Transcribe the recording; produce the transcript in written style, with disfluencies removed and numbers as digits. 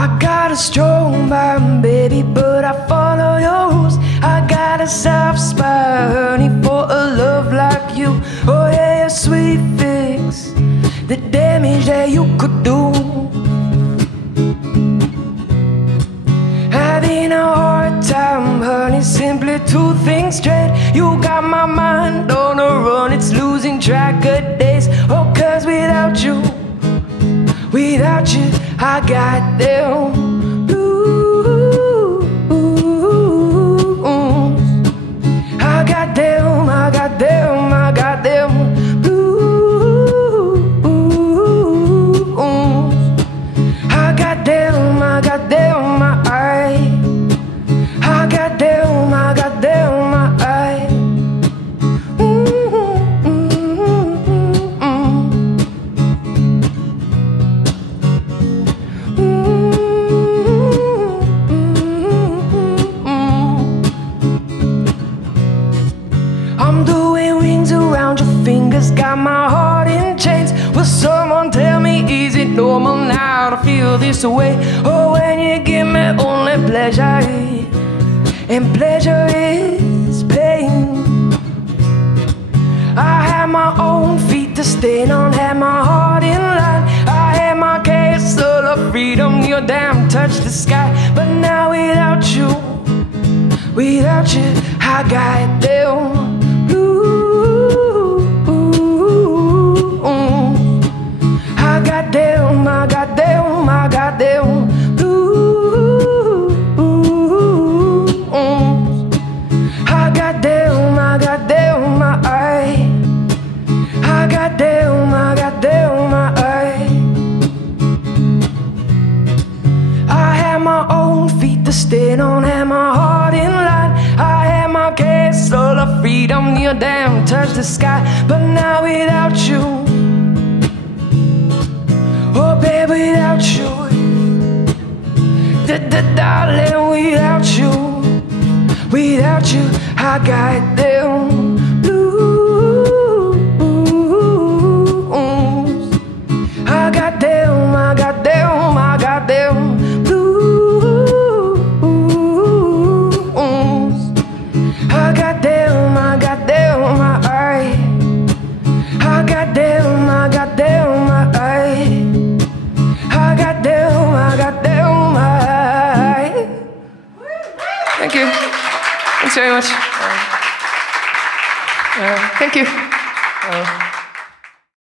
I got a strong mind, baby, but I follow yours. I got a soft spot, honey, for a love like you. Oh yeah, a sweet fix the damage that you could do. Having a hard time, honey, simply to think straight. You got my mind on a run, it's losing track of days. Oh, 'cause without you, I got them blues. I got them, I got them, I got them blues. I got them, I got them, I got them, I got them, I'm doing rings around your fingers, got my heart in chains. Will someone tell me, is it normal now to feel this way? Oh, when you give me only pleasure, and pleasure is pain. I had my own feet to stand on, had my heart in line. I had my castle of freedom, your damn touch the sky. But now without you, I got them. I got them, I got them, I got them blues. I got them, I got them, I got them, I got them, I had my own feet to stand on, had my heart in line. I had my castle of freedom, your damn touch the sky. But now without you, oh baby, without you, darling, without you, I got them blues. I got them, I got them, I got them blues. I got them, I got them, I got them, I got them, I got them, I got them, Thank you. Thanks very much. Thank you.